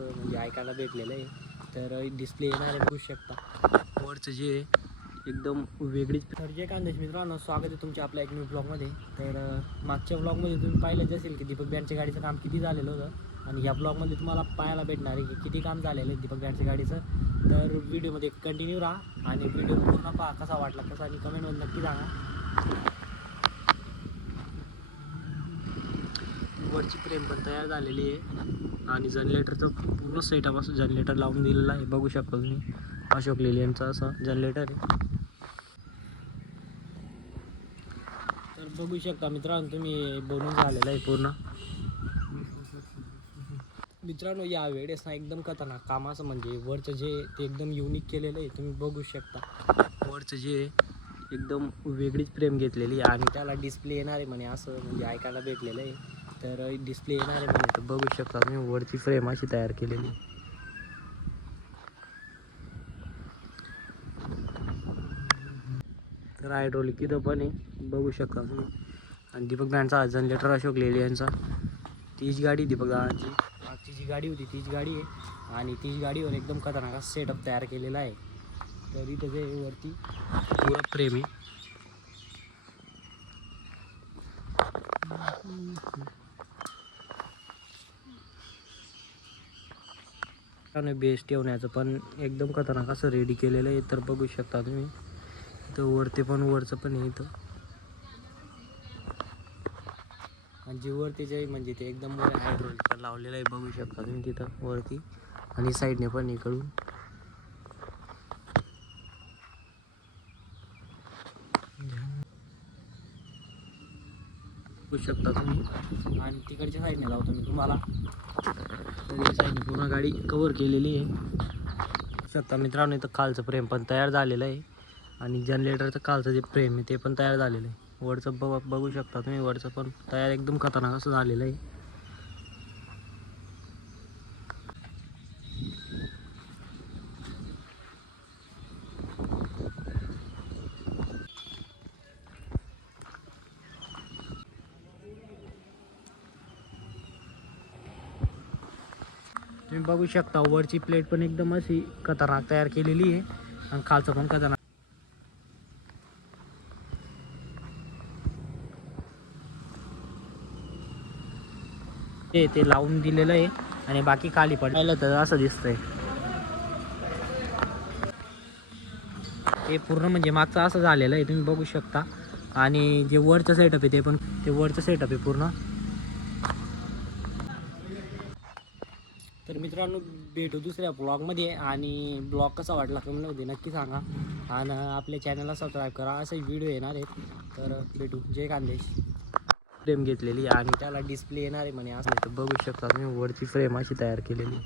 म्हणजे ऐकायला भेटलेलं आहे. तर डिस्प्ले येणार आहे, बघू शकता वरचं जे एकदम वेगळीच. तर जे खानदेश मित्रांनो, स्वागत आहे तुमच्या आपल्या एक न्यू ब्लॉगमध्ये. तर मागच्या ब्लॉगमध्ये तुम्ही पाहिलंच असेल की दीपक बँडच्या गाडीचं काम किती झालेलं होतं, आणि या ब्लॉगमध्ये तुम्हाला पाहायला भेटणार आहे की किती काम झालेलं आहे दीपक बँडच्या गाडीचं. तर व्हिडिओमध्ये कंटिन्यू राहा आणि व्हिडिओ पूर्ण पहा, कसा वाटला कसा, आणि कमेंटमध्ये नक्की सांगा. वरची फ्रेम पण तयार झालेली आहे आणि जनरेटरचं पूर्ण सेटअप असं जनरेटर लावून दिलेलं आहे, बघू शकता तुम्ही. अशोक लेलँडचं असं जनरेटर आहे. तर बघू शकता मित्रांनो तुम्ही, बनवून झालेलं आहे पूर्ण. मित्रांनो या वेळेस ना एकदम खतरनाक काम असं म्हणजे वरचं जे ते एकदम युनिक केलेलं आहे, तुम्ही बघू शकता. वरचं जे एकदम वेगळीच फ्रेम घेतलेली आहे आणि त्याला डिस्प्ले येणार आहे म्हणे, असं म्हणजे ऐकायला भेटलेलं आहे. तर डिस्प्ले येणार आहे म्हणे, तर बघू शकता तुम्ही वरची फ्रेम अशी तयार केलेली. तर हायड्रोलिक इथं पण आहे, बघू शकता तुम्ही. आणि दीपक बँडचा जनरेटर अशोक लेलँडचा, तीच गाडी दीपक दादांची. मागची जी गाडी होती तीच गाडी आहे आणि तीच गाडीवर एकदम खतरनाक असा सेटअप तयार केलेला आहे. तर इथं जे वरती पुरा फ्रेम आहे. आणि बेस ठेवण्याचं पण एकदम खतरनाक असं रेडी केलेलं आहे. तर बघू शकता तुम्ही इथं वरती पण, वरचं पण आहे इथं. आणि जे वरती जे म्हणजे ते एकदम हायड्रोलिक पण लावलेलं आहे, बघू शकता तुम्ही तिथं वरती. आणि साईडने पण इकडून बघू शकता तुम्ही. आणि तिकडच्या साईडने लावतो मी तुम्हाला. तर साईडने पूर्ण गाडी कव्हर केलेली आहे, बघू शकता मित्रांनो. इथं खालचं फ्रेम पण तयार झालेलं आहे आणि जनरेटरचं खालचं जे फ्रेम आहे ते पण तयार झालेलं आहे. वरचं बघू शकता तुम्ही, वरचं पण तयार एकदम खतरनाक असं झालेलं आहे. तुम्ही बघू शकता वरची प्लेट पण एकदम अशी खतरनाक तयार केलेली आहे आणि खालचं पण खतरनाक. ते लावून दिलेलं आहे आणि बाकी खाली पडायला तर असं दिसतंय. ते पूर्ण म्हणजे मागचं असं झालेलं आहे, तुम्ही बघू शकता. आणि जे वरचं सेटअप आहे ते पण, ते वरचं सेटअप आहे पूर्ण. तर मित्रांनो भेटू दुसऱ्या ब्लॉगमध्ये, आणि ब्लॉग कसा वाटला कमेंटमध्ये नक्की सांगा. आणि आपल्या चॅनलला सबस्क्राईब करा, असे व्हिडिओ येणार आहेत. तर भेटू. जय खानदेश. फ्रेम घेतलेली आणि त्याला डिस्प्ले येणार आहे म्हणे, असं तर बघू शकता तुम्ही वरची फ्रेम अशी तयार केलेली.